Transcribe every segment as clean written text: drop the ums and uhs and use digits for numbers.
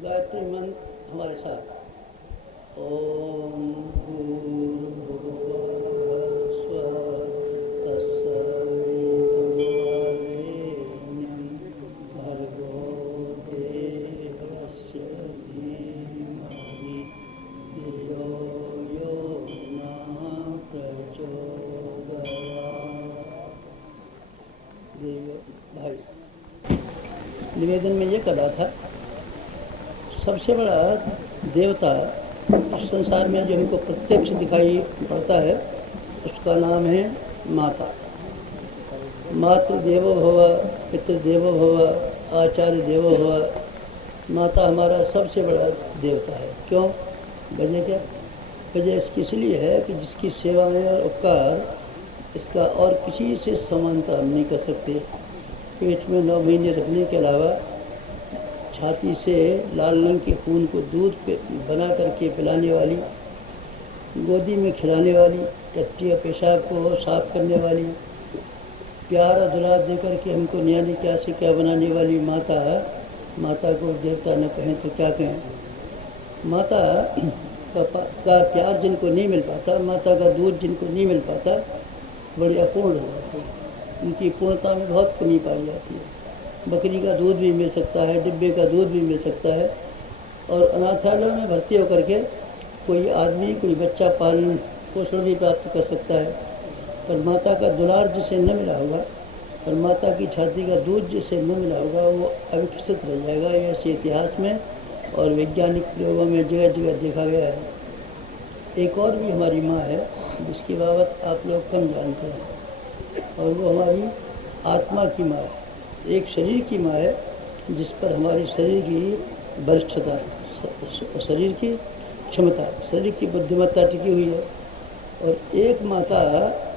गायत्री मंत्र हमारे साथ। ओम भूर्भुवः स्वः तत्सवितुर्वरेण्यं भर्गो देवस्य धीमहि धियो यो नः प्रचोदयात्। भाई निवेदन में ये कर रहा था, सबसे बड़ा देवता इस संसार में जो हमको प्रत्यक्ष दिखाई पड़ता है उसका नाम है माता। मातृ देवो भव, पितृ देवो भव, आचार्य देवो भव। माता हमारा सबसे बड़ा देवता है। क्यों? वजह क्या? वजह इसकी इसलिए है कि जिसकी सेवाएं और उपकार इसका और किसी से समानता हम नहीं कर सकते। पेट में 9 महीने रखने के अलावा छाती से लाल रंग के खून को दूध पे बना करके पिलाने वाली, गोदी में खिलाने वाली, टट्टी और पेशाब को साफ करने वाली, प्यार और दुलार दे करके हमको न्यानी क्या से क्या बनाने वाली माता को देवता न कहें तो क्या कहें। माता का प्यार जिनको नहीं मिल पाता, माता का दूध जिनको नहीं मिल पाता, बड़ी अपूर्ण हो जाती है। उनकी पूर्णता में बहुत कमी पाई जाती है। बकरी का दूध भी मिल सकता है, डिब्बे का दूध भी मिल सकता है, और अनाथालयों में भर्ती होकर के कोई आदमी कोई बच्चा पालन पोषण भी प्राप्त कर सकता है। पर माता का दुलार जिसे न मिला होगा और माता की छाती का दूध जिसे न मिला होगा वो अविकसित रह जाएगा। ऐसे इतिहास में और वैज्ञानिक प्रयोगों में जगह जगह देखा गया है। एक और भी हमारी माँ है जिसकी बाबत आप लोग कम जानते हैं, और वो हमारी आत्मा की माँ है। एक शरीर की माँ है जिस पर हमारी शरीर की वरिष्ठता, शरीर की क्षमता, शरीर की बुद्धिमत्ता टिकी हुई है। और एक माता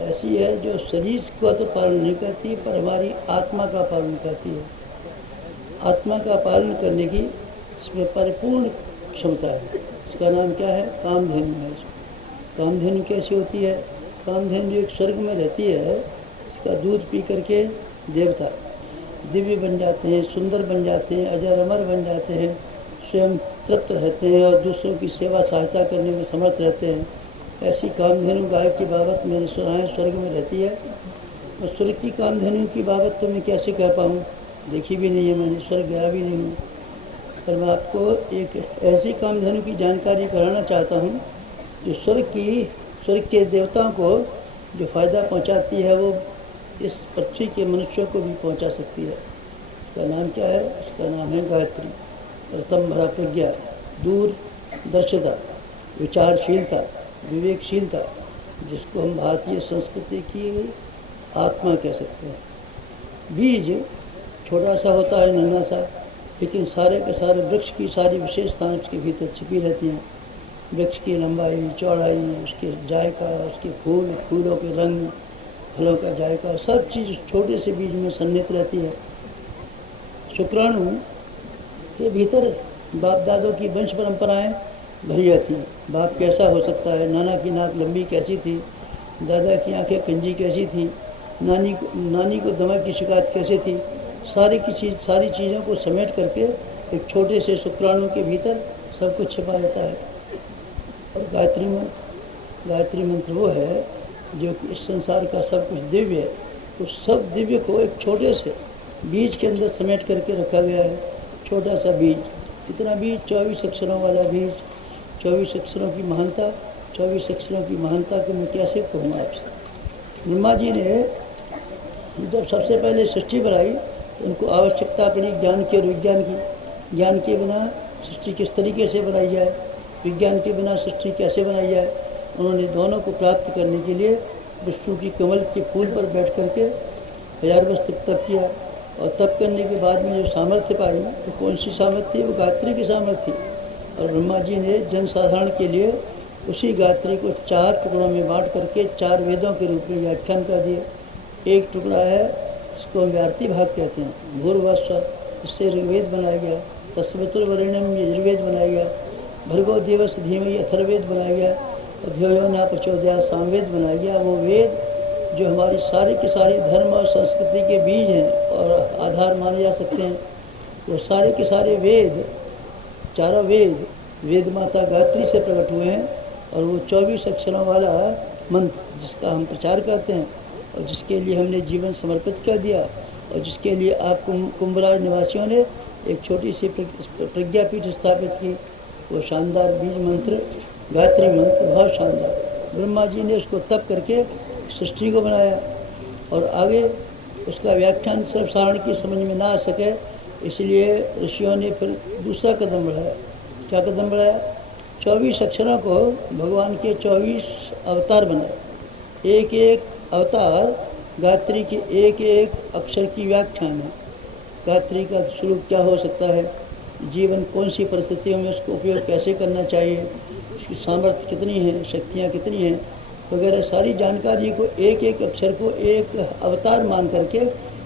ऐसी है जो शरीर का तो पालन नहीं करती पर हमारी आत्मा का पालन करती है। आत्मा का पालन करने की इसमें परिपूर्ण क्षमता है। इसका नाम क्या है? कामधेनु है। कामधेनु कैसी होती है? कामधेनु एक स्वर्ग में रहती है। इसका दूध पी करके देवता दिव्य बन जाते हैं, सुंदर बन जाते हैं, अजर अमर बन जाते हैं, स्वयं तृप्त रहते हैं और दूसरों की सेवा सहायता करने में समर्थ रहते हैं। ऐसी कामधेनु गाय की बाबत मैंने सुना है स्वर्ग में रहती है। और स्वर्ग की कामधेनु की बाबत तो मैं कैसे कह पाऊँ, देखी भी नहीं है मैंने, स्वर्ग गया भी नहीं हूँ। पर मैं आपको एक ऐसी कामधेनु की जानकारी कराना चाहता हूँ जो स्वर्ग के देवताओं को जो फ़ायदा पहुँचाती है वो इस पृथ्वी के मनुष्यों को भी पहुंचा सकती है। इसका नाम क्या है? इसका नाम है गायत्री। सर्वतंभरा प्रज्ञा, दूरदर्शिता, विचारशीलता, विवेकशीलता, जिसको हम भारतीय संस्कृति की आत्मा कह सकते हैं। बीज छोटा सा होता है, नन्हा सा, लेकिन सारे के सारे वृक्ष की सारी विशेषताएं उसके भीतर छिपी रहती हैं। वृक्ष की लंबाई, चौड़ाई, उसके जायका, उसके फूलों के रंग, फलों का जायका, सब चीज़ छोटे से बीज में सन्निहित रहती है। शुक्राणु के भीतर बाप दादों की वंश परंपराएं भरी जाती हैं। बाप कैसा हो सकता है, नाना की नाक लंबी कैसी थी, दादा की आंखें कंजी कैसी थी, नानी को दमा की शिकायत कैसे थी, सारी चीज़ों को समेट करके एक छोटे से शुक्राणु के भीतर सब कुछ छिपा रहता है। और गायत्री मंत्र वो है जो कि इस संसार का सब कुछ दिव्य है, उस सब दिव्य को एक छोटे से बीज के अंदर समेट करके रखा गया है। छोटा सा बीज, कितना बीज? 24 अक्षरों वाला बीज, 24 अक्षरों की महानता। 24 अक्षरों की महानता को मैं कैसे कहूँ आपसे। ब्रह्मा जी ने जब सबसे पहले सृष्टि बनाई तो उनको आवश्यकता पड़ी ज्ञान की और विज्ञान की। ज्ञान के बिना सृष्टि किस तरीके से बनाई जाए, विज्ञान के बिना सृष्टि कैसे बनाई जाए। उन्होंने दोनों को प्राप्त करने के लिए विष्णु की कमल के फूल पर बैठ करके 1000 वर्ष तक तप किया। और तप करने के बाद में जो सामर्थ्य पाई तो कौन सी सामर्थ्य थी? वो गायत्री की सामर्थ्य थी। और ब्रह्मा जी ने जनसाधारण के लिए उसी गायत्री को 4 टुकड़ों में बांट करके 4 वेदों के रूप में व्याख्यान कर दिए। एक टुकड़ा है इसको हम व्यार्ति भाग कहते हैं, भूर्भुवस्सुवः, इससे ऋग्वेद बनाया गया। तत्सवितुर्वरेण्यं यजुर्वेद बनाया गया। भर्गो देवस्य धीमहि अथर्ववेद बनाया गया। धियो यो न प्रचोदयात् सामवेद बनाया गया। वो वेद जो हमारी सारी की सारी धर्म और संस्कृति के बीज हैं और आधार माने जा सकते हैं, वो सारे के सारे वेद चारों वेद वेद माता गायत्री से प्रकट हुए हैं और वो 24 अक्षरों वाला मंत्र जिसका हम प्रचार करते हैं और जिसके लिए हमने जीवन समर्पित कर दिया और जिसके लिए आप कुंभराज निवासियों ने एक छोटी सी प्रज्ञापीठ स्थापित की, वो शानदार बीज मंत्र गायत्री मंत्र बहुत शानदार। ब्रह्मा जी ने उसको तप करके सृष्टि को बनाया और आगे उसका व्याख्यान सिर्फ सारण की समझ में ना आ सके, इसलिए ऋषियों ने फिर दूसरा कदम बढ़ाया। क्या कदम बढ़ाया? 24 अक्षरों को भगवान के 24 अवतार बनाए। एक एक अवतार गायत्री के एक एक अक्षर की व्याख्यान है। गायत्री का स्वरूप क्या हो सकता है, जीवन कौन सी परिस्थितियों में उसको उपयोग कैसे करना चाहिए, उसकी सामर्थ्य कितनी है, शक्तियाँ कितनी हैं वगैरह सारी जानकारी को एक एक अक्षर को एक अवतार मान करके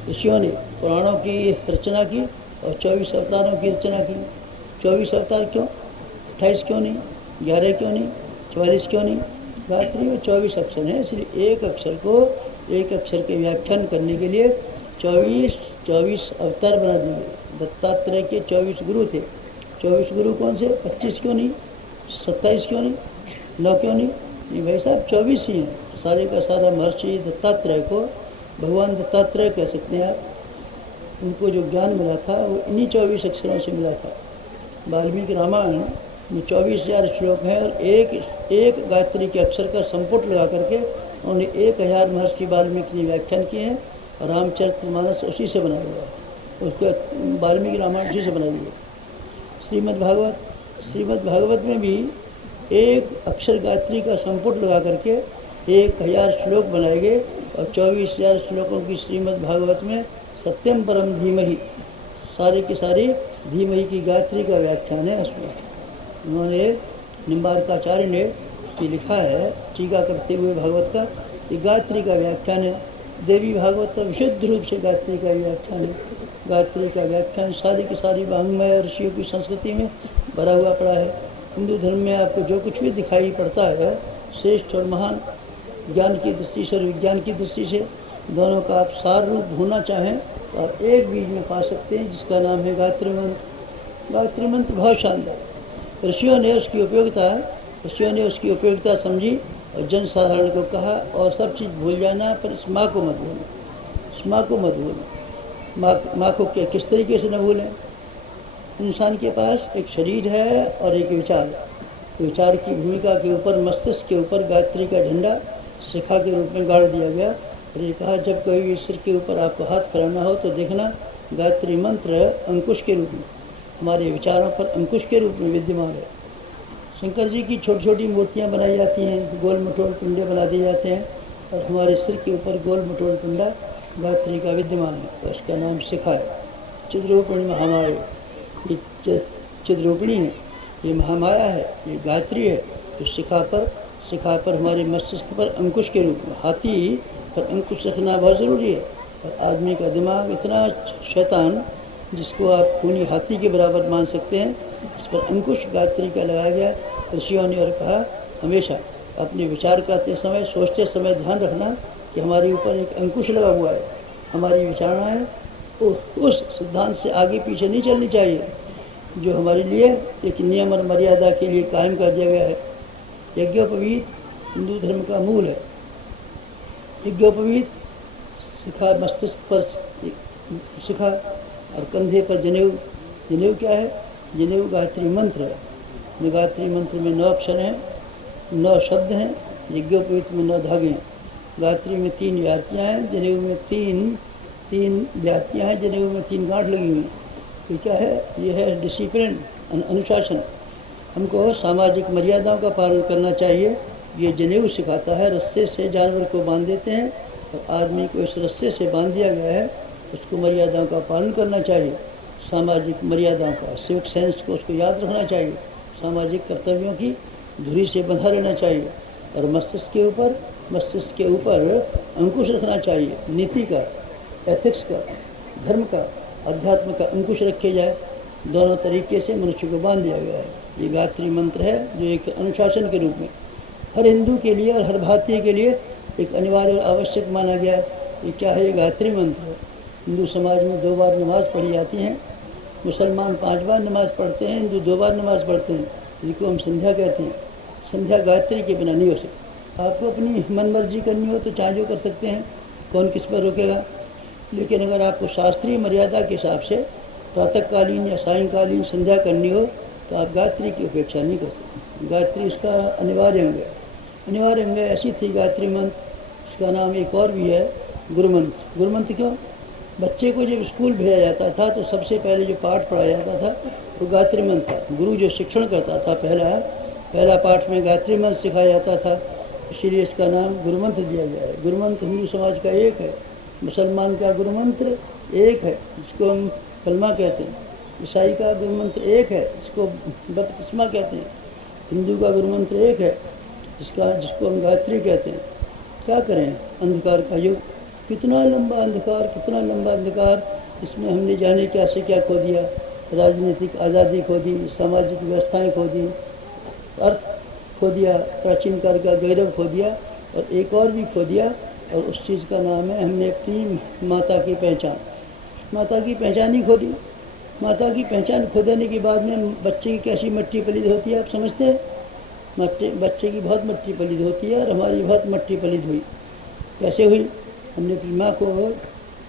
ऋषियों ने पुराणों की रचना की और 24 अवतारों की रचना की। 24 अवतार क्यों? 28 क्यों नहीं? 11 क्यों नहीं? 44 क्यों नहीं? गायत्री में 24 अक्षर हैं, इसलिए एक अक्षर को एक अक्षर के व्याख्यान करने के लिए 24 अवतार बना दिए। दत्तात्रेय के 24 गुरु थे। 24 गुरु कौन से? 25 क्यों नहीं? 27 क्यों नहीं? 9 क्यों नहीं? ये भाई साहब 24 ही हैं। सारे का सारा महर्षि दत्तात्रेय को भगवान दत्तात्रेय कह सकते हैं आप। उनको जो ज्ञान मिला था वो इन्हीं 24 अक्षरों से मिला था। वाल्मीकि रामायण में 24,000 श्लोक हैं और एक गायत्री के अक्षर का संपुट लगा करके उन्होंने 1000 महर्षि वाल्मीकि ने व्याख्यान किए हैं और रामचरितमानस उसी से बना हुआ। उसके वाल्मीकि रामायण उसी से बना दिया। श्रीमद् भागवत में भी एक अक्षर गायत्री का संपुट लगा करके 1000 श्लोक बनाए गए और 24,000 श्लोकों की श्रीमद् भागवत में सत्यम परम धीमहि सारी की सारी धीमहि की गायत्री का व्याख्यान है। उसमें उन्होंने निम्बारकाचार्य ने ये लिखा है टीका करते हुए भागवत का, ये गायत्री का व्याख्यान है। देवी भागवत का विशुद्ध रूप से गायत्री का व्याख्यान है। गायत्री का व्याख्यान सारी की सारी वाङ्मय ऋषियों की संस्कृति में भरा हुआ पड़ा है। हिंदू धर्म में आपको जो कुछ भी दिखाई पड़ता है श्रेष्ठ और महान ज्ञान की दृष्टि से और विज्ञान की दृष्टि से दोनों का आप सार रूप ढूंढना चाहें तो आप एक बीज में पा सकते हैं, जिसका नाम है गायत्री मंत्र। गायत्री मंत्र बहुत शानदार। ऋषियों ने उसकी उपयोगिता समझी और जन साधारण को कहा और सब चीज़ भूल जाना, पर इस माँ को मत भूलना, इस माँ को मत भूलना। माँ को क्या किस तरीके से न भूलें? इंसान के पास एक शरीर है और एक विचार। विचार की भूमिका के ऊपर मस्तिष्क के ऊपर गायत्री का झंडा शिखा के रूप में गाड़ दिया गया और ये कहा जब कभी सिर के ऊपर आपको हाथ फैलाना हो तो देखना गायत्री मंत्र अंकुश के रूप में हमारे विचारों पर अंकुश के रूप में विद्यमान है। शंकर जी की छोटी छोटी मूर्तियाँ बनाई जाती हैं, गोल मटोल पिंडे बना दिए जाते हैं और हमारे सिर के ऊपर गोल मटोल पिंडा गायत्री का विद्यमान है तो इसका नाम शिखा है। चिद्रूपिणी महामाया, ये चिद्रूपिणी है, ये महामाया है, ये गायत्री है। तो शिखा पर हमारे मस्तिष्क पर अंकुश के रूप में, हाथी पर अंकुश रखना बहुत ज़रूरी है। और आदमी का दिमाग इतना शैतान जिसको आप खूनी हाथी के बराबर मान सकते हैं, इस पर अंकुश गायत्री का लगाया गया। ऋषियों ने और कहा हमेशा अपने विचार करते समय सोचते समय ध्यान रखना कि हमारे ऊपर एक अंकुश लगा हुआ है। हमारी विचारणाएँ उस सिद्धांत से आगे पीछे नहीं चलनी चाहिए जो हमारे लिए एक नियम और मर्यादा के लिए कायम कर दिया गया है। यज्ञोपवीत हिंदू धर्म का मूल है। यज्ञोपवीत शिखा, मस्तिष्क पर शिखा और कंधे पर जनेऊ। जनेऊ क्या है? जनेऊ गायत्री मंत्र है। गायत्री मंत्र में 9 अक्षर हैं, 9 शब्द हैं। यज्ञोपवीत में 9 धागे हैं। गायत्री में 3 व्याप्तियाँ हैं, जनेऊ में 3 व्याप्तियाँ हैं, जनेऊ में 3 गांठ लगी हुई हैं। ये क्या है? ये है डिसिप्लिन, अनुशासन। हमको सामाजिक मर्यादाओं का पालन करना चाहिए। ये जनेऊ सिखाता है। रस्से से जानवर को बांध देते हैं और आदमी को इस रस्से से बांध दिया गया है, उसको मर्यादाओं का पालन करना चाहिए। सामाजिक मर्यादाओं का, सिविक सेंस को उसको याद रखना चाहिए। सामाजिक कर्तव्यों की धुरी से बंधा रहना चाहिए और मस्तिष्क के ऊपर अंकुश रखना चाहिए। नीति का, एथिक्स का, धर्म का, अध्यात्म का अंकुश रखे जाए। दोनों तरीके से मनुष्य को बांध दिया गया है। ये गायत्री मंत्र है जो एक अनुशासन के रूप में हर हिंदू के लिए और हर भारतीय के लिए एक अनिवार्य और आवश्यक माना गया है। ये क्या है? ये गायत्री मंत्र है। हिंदू समाज में 2 बार नमाज पढ़ी जाती हैं मुसलमान 5 बार नमाज़ पढ़ते हैं, हिंदू 2 बार नमाज़ पढ़ते हैं, जिसको हम संध्या कहते हैं। संध्या गायत्री के बिना नहीं हो सकती। आपको अपनी मन मर्जी करनी हो तो चाहे जो कर सकते हैं, कौन किस पर रोकेगा। लेकिन अगर आपको शास्त्रीय मर्यादा के हिसाब से प्रातःकालीन या सायंकालीन संध्या करनी हो तो आप गायत्री की उपेक्षा नहीं कर सकते। गायत्री इसका अनिवार्य अंग है। अनिवार्य अंग ऐसी थी गायत्री मंत्र, इसका नाम एक और भी है गुरुमंत्र। गुरुमंत्र क्यों? बच्चे को जब स्कूल भेजा जाता था तो सबसे पहले जो पाठ पढ़ाया जाता था वो गायत्री मंत्र था। गुरु जो शिक्षण करता था पहला पाठ में गायत्री मंत्र सिखाया जाता था, इसीलिए इसका नाम गुरुमंत्र दिया गया है। गुरुमंत्र हिंदू समाज का एक है, मुसलमान का गुरुमंत्र एक है जिसको हम कलमा कहते हैं, ईसाई का गुरुमंत्र एक है जिसको बपतिस्मा कहते हैं, हिंदू का गुरुमंत्र एक है जिसको हम गायत्री कहते हैं। क्या करें? अंधकार का युग, कितना लंबा अंधकार, इसमें हमने जाने क्या से क्या खो दिया। राजनीतिक आज़ादी खो दी, सामाजिक व्यवस्थाएं खो दी, अर्थ खो दिया, प्राचीन काल का गौरव खो दिया, और एक और भी खो दिया, और उस चीज़ का नाम है हमने अपनी माता की पहचान। माता की पहचान ही खो दी। माता की पहचान खो देने के बाद में बच्चे की कैसी मट्टी पलीद होती है आप समझते हैं? बच्चे की बहुत मट्टी पलीद होती है, और हमारी बहुत मट्टी पलीद हुई। कैसे हुई? हमने अपनी माँ को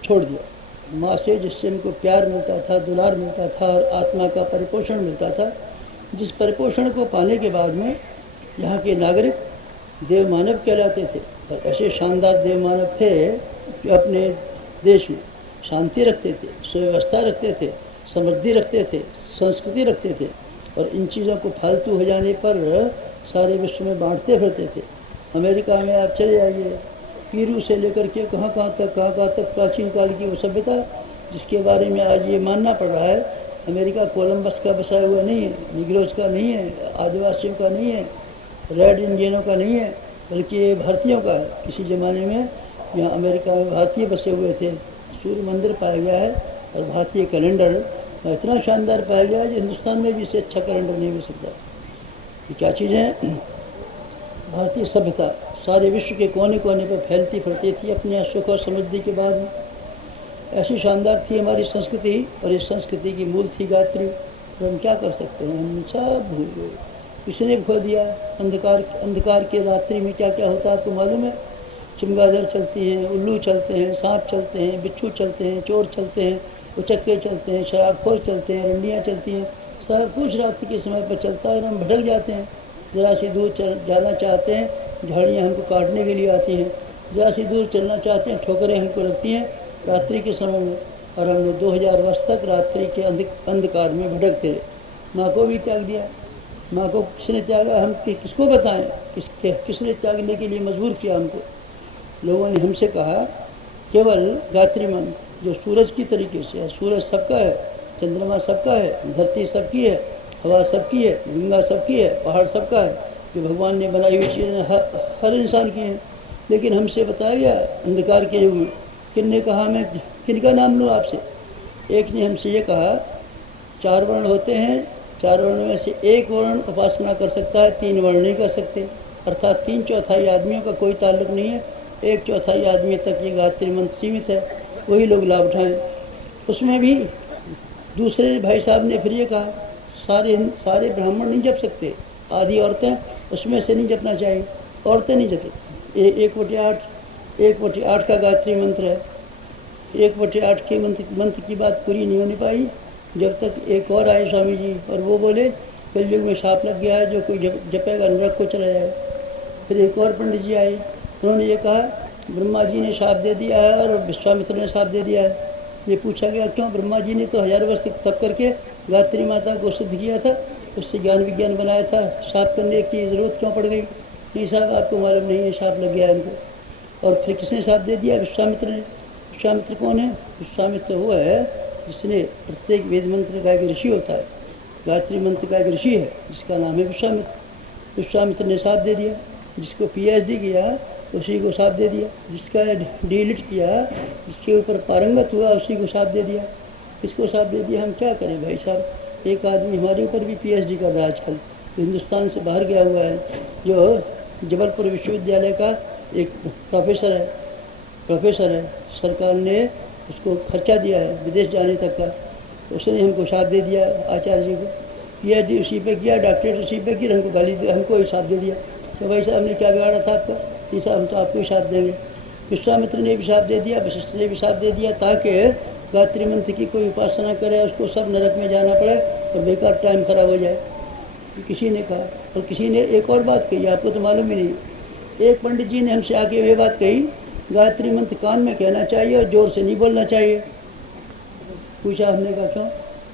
छोड़ दिया। माँ से जिससे हमको प्यार मिलता था, दुलार मिलता था, और आत्मा का परिपोषण मिलता था, जिस परिपोषण को पाने के बाद में यहाँ के नागरिक देव मानव कहलाते थे। और ऐसे शानदार देव मानव थे जो अपने देश में शांति रखते थे, सुव्यवस्था रखते थे, समृद्धि रखते थे, संस्कृति रखते थे, और इन चीज़ों को फालतू हो जाने पर सारे विश्व में बांटते फिरते थे। अमेरिका में आप चले जाइए, पीरू से लेकर के कहाँ तक प्राचीन काल की वो सभ्यता जिसके बारे में आज ये मानना पड़ रहा है। अमेरिका कोलंबस का बसाया हुआ नहीं है, निग्रोज का नहीं है, आदिवासियों का नहीं है, रेड इंडियनों का नहीं है, बल्कि ये भारतीयों का है। किसी ज़माने में यहाँ अमेरिका में भारतीय बसे हुए थे। सूर्य मंदिर पाया गया है, और भारतीय कैलेंडर इतना शानदार पाया गया है जो हिंदुस्तान में भी इससे अच्छा कैलेंडर नहीं मिल सकता। ये क्या चीज़ है? भारतीय सभ्यता सारे विश्व के कोने कोने पर फैलती फिरती थी अपने यहाँ सुख और समृद्धि के बाद में। ऐसी शानदार थी हमारी संस्कृति, और इस संस्कृति की मूल थी गायत्री। तो हम क्या कर सकते हैं? हम सब भूल गए। किसने खो दिया? अंधकार के रात्रि में क्या क्या होता है आपको मालूम है? चमगादड़ चलती हैं, उल्लू चलते हैं, सांप चलते हैं, बिच्छू चलते हैं, चोर चलते हैं, उचक्के चलते हैं, शराबखोर चलते हैं, रंडियाँ चलती हैं। सब कुछ रात्रि के समय पर चलता है और हम भटक जाते हैं। ज़रा सी दूर जाना चाहते हैं, झाड़ियाँ हमको काटने के लिए आती हैं। ज़रा सी दूर चलना चाहते हैं, ठोकरें हमको लगती हैं रात्रि के समय में। और हमने 2000 वर्ष तक रात्रि के अंधकार में भटकते रहे। माँ को भी त्याग दिया। माँ को किसने त्यागा? हम किसको बताएं? किसने त्यागने के लिए मजबूर किया हमको? लोगों ने हमसे कहा केवल गायत्री मंत्र जो सूरज की तरीके से है। सूरज सबका है, चंद्रमा सबका है, धरती सबकी है, हवा सबकी है, गंगा सबकी है, पहाड़ सबका है। जो भगवान ने बनाई हुई चीज़ें हर इंसान की हैं। लेकिन हमसे बताया गया अंधकार के युग में किन्ने कहा, मैं किनका नाम लूँ आपसे? एक ने हमसे ये कहा 4 वर्ण होते हैं, 4 वर्ण में से एक वर्ण उपासना कर सकता है, 3 वर्ण नहीं कर सकते। अर्थात 3/4 आदमियों का कोई ताल्लुक नहीं है, 1/4 आदमी तक ये गायत्री मंत्र सीमित है, वही लोग लाभ उठाएँ। उसमें भी दूसरे भाई साहब ने फिर ये कहा सारे ब्राह्मण नहीं जप सकते, आधी औरतें उसमें से नहीं जपना चाहिए, औरतें नहीं जप सकती। 1/8 का गायत्री मंत्र है। 1/8 के मंत्र की बात पूरी नहीं होने पाई जब तक एक और आए स्वामी जी, और वो बोले कलयुग में सांप लग गया है, जो कोई जपेगा नरक को चला जाएगा। फिर एक और पंडित जी आए, उन्होंने ये कहा ब्रह्मा जी ने शाप दे दिया है और विश्वामित्र ने शाप दे दिया है। ये पूछा गया क्यों? ब्रह्मा जी ने तो 1000 वर्ष तक तप करके गायत्री माता को सिद्ध किया था, उससे ज्ञान विज्ञान बनाया था, शाप करने की ज़रूरत क्यों पड़ गई? नहीं साहब, आपको मालूम नहीं है, शाप लग गया है उनको। और फिर किसने शाप दे दिया? विश्वामित्र ने। विश्वामित्र कौन है? विश्वामित्र वो है जिसने प्रत्येक वेद मंत्र का एक ऋषि होता है, गायत्री मंत्र का एक ऋषि है जिसका नाम है विश्वामित्र। विश्वामित्र ने शाप दे दिया। जिसको PhD किया उसी को शाप दे दिया, जिसका D.Litt किया जिसके ऊपर पारंगत हुआ उसी को शाप दे दिया। किसको शाप दे दिया? हम क्या करें भाई साहब? एक आदमी हमारे ऊपर भी PhD कर रहा है आजकल, तो हिंदुस्तान से बाहर गया हुआ है, जो जबलपुर विश्वविद्यालय का एक प्रोफेसर है। सरकार ने उसको खर्चा दिया है विदेश जाने तक का। उसने हमको साथ दे दिया आचार्य जी को, पीएचडी उसी पे किया, डॉक्टरेट उसी पे किया, हमको गाली हमको ही साथ दे दिया। तो भाई साहब ने क्या बिगाड़ा था आपका, ये साहब हम तो आपको ही साथ देंगे। विश्वामित्र ने भी साथ दे दिया, वशिष्ठ ने भी साथ दे दिया, ताकि गायत्री मंत्र की कोई उपासना करे उसको सब नरक में जाना पड़े और बेकार टाइम खराब हो जाए। किसी ने कहा, और किसी ने एक और बात कही, आपको तो मालूम ही नहीं। एक पंडित जी ने हमसे आके ये बात कही, गायत्री मंत्र कान में कहना चाहिए और जोर से नहीं बोलना चाहिए। पूछा, हमने कहा क्यों?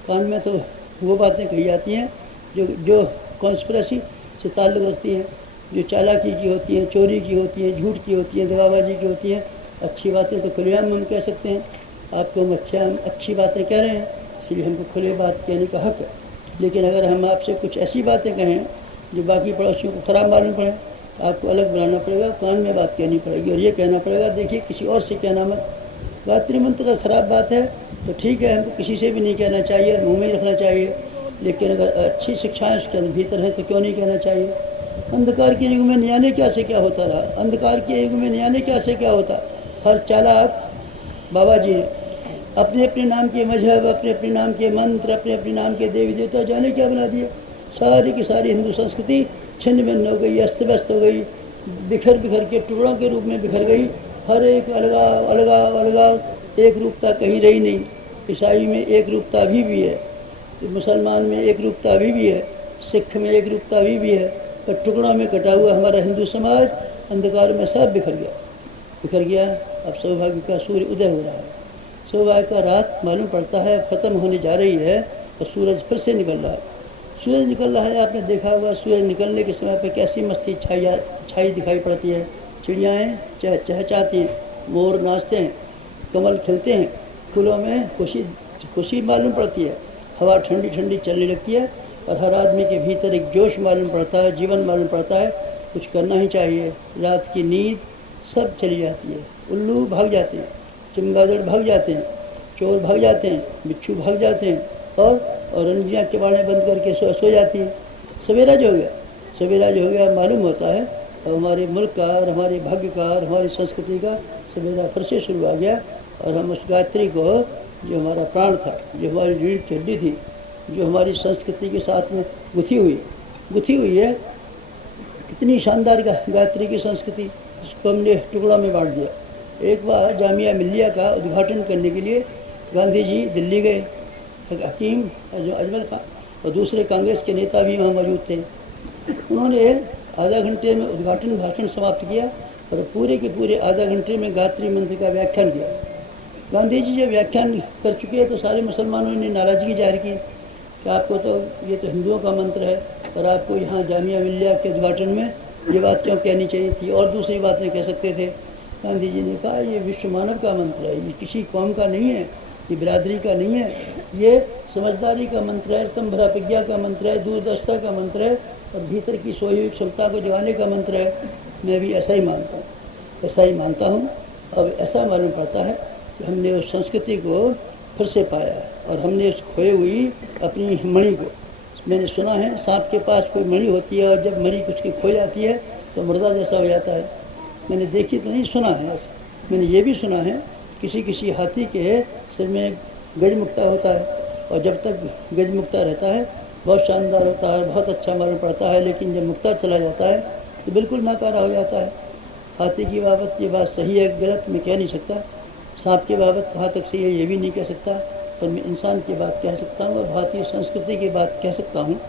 कान में तो वो बातें कही जाती हैं जो कॉन्स्पिरेसी से ताल्लुक़ रखती हैं, जो चालाकी की होती हैं, चोरी की होती हैं, झूठ की होती हैं, दगाबाजी की होती हैं। अच्छी बातें तो खुलेआम हम कह सकते हैं, आपको हम अच्छी बातें कह रहे हैं, इसलिए हमको खुले बात कहने का हक है। लेकिन अगर हम आपसे कुछ ऐसी बातें कहें जो बाकी पड़ोसियों को ख़राब मालूम पड़े, आपको अलग बुलाना पड़ेगा, कान में बात कहनी पड़ेगी और ये कहना पड़ेगा, देखिए किसी और से कहना मत। गायत्री मंत्र का ख़राब बात है तो ठीक है, हमको किसी से भी नहीं कहना चाहिए, मुँह में ही रखना चाहिए। लेकिन अगर अच्छी शिक्षाएँ उसके भीतर है तो क्यों नहीं कहना चाहिए। अंधकार के युग में न्याने क्या से क्या होता रहा, अंधकार के युग में न्याने क्या से क्या होता। हर चालाक बाबा जी अपने अपने नाम के मजहब, अपने अपने नाम के मंत्र, अपने अपने नाम के देवी देवता जाने क्या बना दिए। सारी की सारी हिंदू संस्कृति छिन्न भिन्न हो गई, अस्त व्यस्त हो गई, बिखर बिखर के टुकड़ों के रूप में बिखर गई। हर एक अलगाव अलगाव अलगाव, एक रूपता कहीं रही नहीं। ईसाई में एक रूपता अभी भी है, मुसलमान में एक रूपता अभी भी है, सिख में एक रूपता अभी भी है, पर टुकड़ों में कटा हुआ हमारा हिंदू समाज अंधकार में सब बिखर गया। अब सौभाग्य का सूर्य उदय हो रहा है, सौभाग्य का रात मालूम पड़ता है ख़त्म होने जा रही है और सूरज फिर से निकल रहा है। सूरज निकल रहा है, आपने देखा हुआ सूरज निकलने के समय पे कैसी मस्ती छाई दिखाई पड़ती है। चिड़ियाएँ चहचहाती हैं, मोर नाचते हैं, कमल खिलते हैं, फूलों में खुशी मालूम पड़ती है, हवा ठंडी ठंडी चलने लगती है और हर आदमी के भीतर एक जोश मालूम पड़ता है, जीवन मालूम पड़ता है, कुछ करना ही चाहिए। रात की नींद सब चली जाती है, उल्लू भाग जाते हैं, चमगादड़ भाग जाते हैं, चोर भाग जाते हैं, बिच्छू भाग जाते हैं और रंजियाँ किवाड़े बंद करके सो जाती हैं। सवेरा जो हो गया मालूम होता है और हमारे मुल्क का और हमारे भाग्य का और हमारी संस्कृति का सवेरा फिर से शुरू आ गया। और हम उस गायत्री को, जो हमारा प्राण था, जो हमारी रीढ़ की हड्डी थी, जो हमारी संस्कृति के साथ में गुथी हुई है, कितनी शानदार गायत्री की संस्कृति, इसको हमने टुकड़ों में बांट दिया। एक बार जामिया मिल्लिया का उद्घाटन करने के लिए गांधी जी दिल्ली गए, हकीम अजमल खां और दूसरे कांग्रेस के नेता भी वहाँ मौजूद थे। उन्होंने आधा घंटे में उद्घाटन भाषण समाप्त किया और पूरे के पूरे आधा घंटे में गायत्री मंत्र का व्याख्यान किया। गांधी जी जब व्याख्यान कर चुके तो सारे मुसलमानों ने नाराज़गी जाहिर की कि आपको तो ये तो हिंदुओं का मंत्र है और आपको यहाँ जामिया मिल्लिया के उद्घाटन में ये बात क्यों कहनी चाहिए थी, और दूसरी बातें कह सकते थे। गांधी जी ने कहा, ये विश्व मानव का मंत्र है, ये किसी कौम का नहीं है, ये बिरादरी का नहीं है, ये समझदारी का मंत्र है, स्तंभरा प्रज्ञा का मंत्र है, दूरदर्शिता का मंत्र है और भीतर की सोई हुई क्षमता को जगाने का मंत्र है। मैं भी ऐसा ही मानता हूँ। अब ऐसा मालूम पड़ता है कि हमने उस संस्कृति को फिर से पाया है और हमने उस खोई हुई अपनी मणि को, मैंने सुना है सांप के पास कोई मणि होती है और जब मणि उसकी खो जाती है तो मुर्दा जैसा हो जाता है। मैंने देखी तो नहीं, सुना है। मैंने ये भी सुना है किसी हाथी के सिर में गजमुक्ता होता है और जब तक गजमुक्ता रहता है बहुत शानदार होता है, बहुत अच्छा मालूम पड़ता है, लेकिन जब मुक्ता चला जाता है तो बिल्कुल नाकारा हो जाता है। हाथी की बाबत ये बात सही है गलत मैं कह नहीं सकता, सांप की बाबत कहाँ तक सही है ये भी नहीं कह सकता, पर मैं इंसान की बात कह सकता हूँ और भारतीय संस्कृति की बात कह सकता हूँ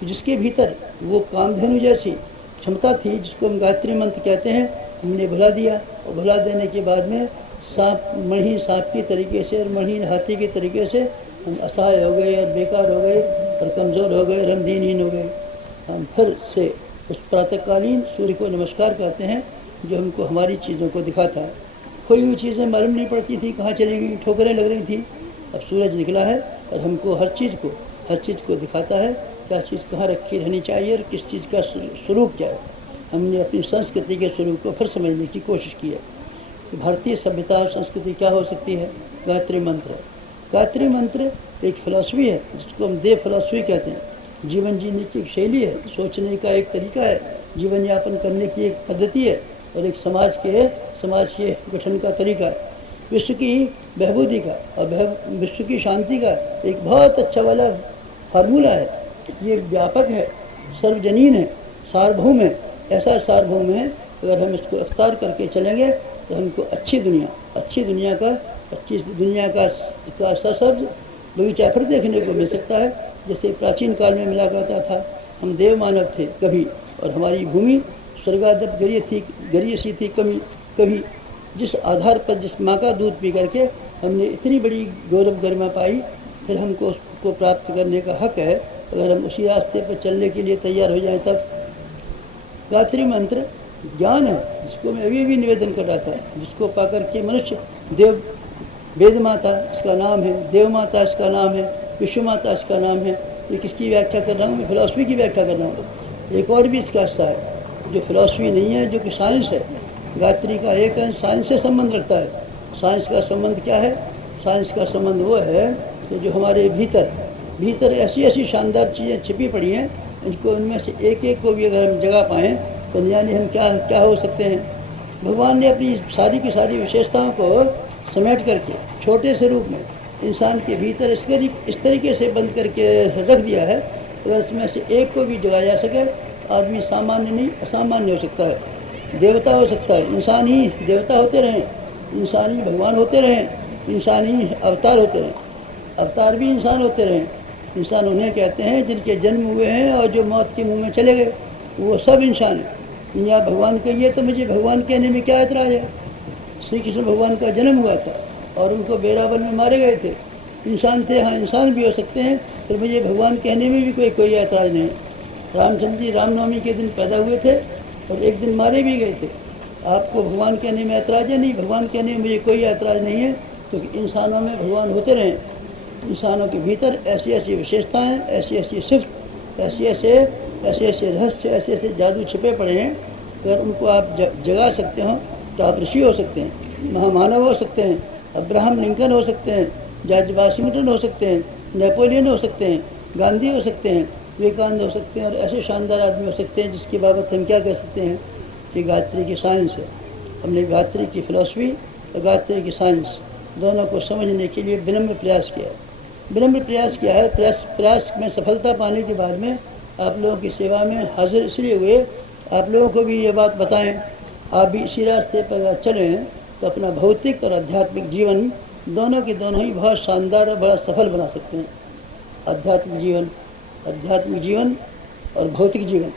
कि जिसके भीतर वो कामधेनु जैसी क्षमता थी जिसको हम गायत्री मंत्र कहते हैं, हमने भुला दिया और भुला देने के बाद में मणि सांप की तरीके से और मणि हाथी के तरीके से हम असहाय हो गए और बेकार हो गए और कमज़ोर हो गए, रमदीनहीन हो गए। हम फिर से उस प्रातःकालीन सूर्य को नमस्कार करते हैं जो हमको हमारी चीज़ों को दिखाता है। खोई हुई चीज़ें मालूम नहीं पड़ती थी कहाँ चली गई, ठोकरें लग रही थी। अब सूरज निकला है और हमको हर चीज़ को दिखाता है क्या चीज़ कहाँ रखी रहनी चाहिए और किस चीज़ का स्वरूप क्या है। हमने अपनी संस्कृति के स्वरूप को फिर समझने की कोशिश की है कि भारतीय सभ्यता और संस्कृति क्या हो सकती है। गायत्री मंत्र एक फिलॉसफी है जिसको हम देव फिलॉसफी कहते हैं। जीवन जीने की एक शैली है, सोचने का एक तरीका है, जीवन यापन करने की एक पद्धति है और एक समाज के गठन का तरीका है। विश्व की बहबूदी का और विश्व की शांति का एक बहुत अच्छा वाला फार्मूला है। ये व्यापक है, सर्वजनीन है, सार्वभौम है। ऐसा सार्वभौम है, अगर हम इसको अख्तियार करके चलेंगे तो हमको अच्छी दुनिया का ससब्ज बगीचा फिर देखने को मिल सकता है। जैसे प्राचीन काल में मिला करता था। हम देव मानव थे कभी, और हमारी भूमि स्वर्गादप गरीय सी थी कभी। जिस आधार पर, जिस माँ का दूध पी करके हमने इतनी बड़ी गौरव गरिमा पाई, फिर हमको उसको प्राप्त करने का हक है, अगर हम उसी रास्ते पर चलने के लिए तैयार हो जाएं तब। गायत्री मंत्र ज्ञान है, जिसको मैं अभी भी निवेदन कर रहा था, जिसको पाकर के मनुष्य वेद माता इसका नाम है, देव माता इसका नाम है, विश्व माता इसका नाम है। ये किसकी व्याख्या कर रहा हूँ? मैं फिलॉसफी की व्याख्या कर रहा हूँ। एक और भी इसका हिस्सा है जो फिलॉसफी नहीं है, जो कि साइंस है। गायत्री का एक अंश साइंस से संबंध रखता है। साइंस का संबंध क्या है? साइंस का संबंध वो है कि जो हमारे भीतर ऐसी शानदार चीज़ें छिपी पड़ी हैं, इनको उनमें से एक को भी अगर हम जगा पाएँ तो यानी हम क्या हो सकते हैं। भगवान ने अपनी सारी की सारी विशेषताओं को समेट करके छोटे से रूप में इंसान के भीतर इस तरीके से बंद करके रख दिया है, अगर इसमें से एक को भी जगाया जा सके, आदमी सामान्य नहीं असामान्य हो सकता है, देवता हो सकता है। इंसान ही देवता होते रहें, इंसान ही भगवान होते रहें, इंसान ही अवतार होते रहें, अवतार भी इंसान होते रहें। इंसान उन्हें कहते हैं जिनके जन्म हुए हैं और जो मौत के मुंह में चले गए, वो सब इंसान हैं। या भगवान कहिए तो मुझे भगवान कहने में क्या एतराज़ है? श्री कृष्ण भगवान का जन्म हुआ था और उनको बेरावल में मारे गए थे, इंसान थे। हाँ, इंसान भी हो सकते हैं, तो मुझे भगवान कहने में भी कोई एतराज़ नहीं। रामचंद्र जी रामनवमी के दिन पैदा हुए थे और एक दिन मारे भी गए थे। आपको भगवान कहने में एतराज़ है? नहीं, भगवान कहने में मुझे कोई एतराज़ नहीं है, क्योंकि इंसानों में भगवान होते रहें। इंसानों के भीतर ऐसी विशेषताएँ, ऐसी सिफ्त, ऐसे रहस्य, ऐसे जादू छिपे पड़े हैं। अगर उनको आप जगा सकते हो तो आप ऋषि हो सकते हैं, महामानव हो सकते हैं, अब्राहम लिंकन हो सकते हैं, जॉर्ज वाशिंगटन हो सकते हैं, नेपोलियन हो सकते हैं, गांधी हो सकते हैं, विवेकानंद हो सकते हैं, और ऐसे शानदार आदमी हो सकते हैं जिसकी बाबत हम क्या कह सकते हैं कि गायत्री की साइंस है। हमने गायत्री की फिलॉसफी और गायत्री की साइंस दोनों को समझने के लिए विनम्र प्रयास किया है। प्रयास में सफलता पाने के बाद में आप लोगों की सेवा में हाजिर इसलिए हुए, आप लोगों को भी ये बात बताएं। आप भी इसी रास्ते पर अगर चलें तो अपना भौतिक और आध्यात्मिक जीवन दोनों के दोनों ही बहुत शानदार और बड़ा सफल बना सकते हैं। आध्यात्मिक जीवन और भौतिक जीवन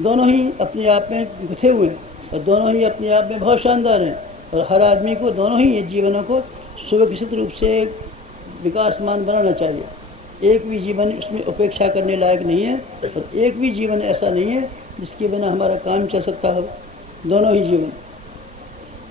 दोनों ही अपने आप में गुथे हुए हैं और दोनों ही अपने आप में बहुत शानदार हैं, और हर आदमी को दोनों ही ये जीवनों को सुव्यवस्थित रूप से विकासमान बनाना चाहिए। एक भी जीवन इसमें उपेक्षा करने लायक नहीं है, और एक भी जीवन ऐसा नहीं है जिसके बिना हमारा काम चल सकता हो। दोनों ही जीवन,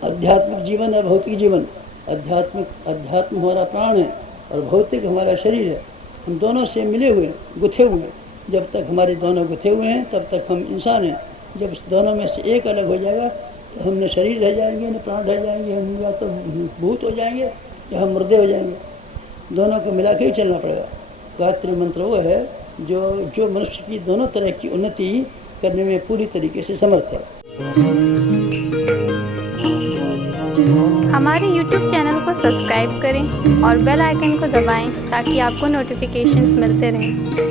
आध्यात्मिक जीवन और भौतिक जीवन। अध्यात्म हमारा प्राण है और भौतिक हमारा शरीर है। हम दोनों से मिले हुए, गुथे हुए हैं। जब तक हमारे दोनों गुथे हुए हैं तब तक हम इंसान हैं। जब इस दोनों में से एक अलग हो जाएगा तो हम न शरीर रह जाएंगे, न प्राण रह जाएंगे, हम या तो भूत हो जाएंगे या हम मुर्दे हो जाएंगे। दोनों को मिला के ही चलना पड़ेगा। गायत्री मंत्र वो है जो मनुष्य की दोनों तरह की उन्नति करने में पूरी तरीके से समर्थ है। हमारे YouTube चैनल को सब्सक्राइब करें और बेल आइकन को दबाएं ताकि आपको नोटिफिकेशंस मिलते रहें।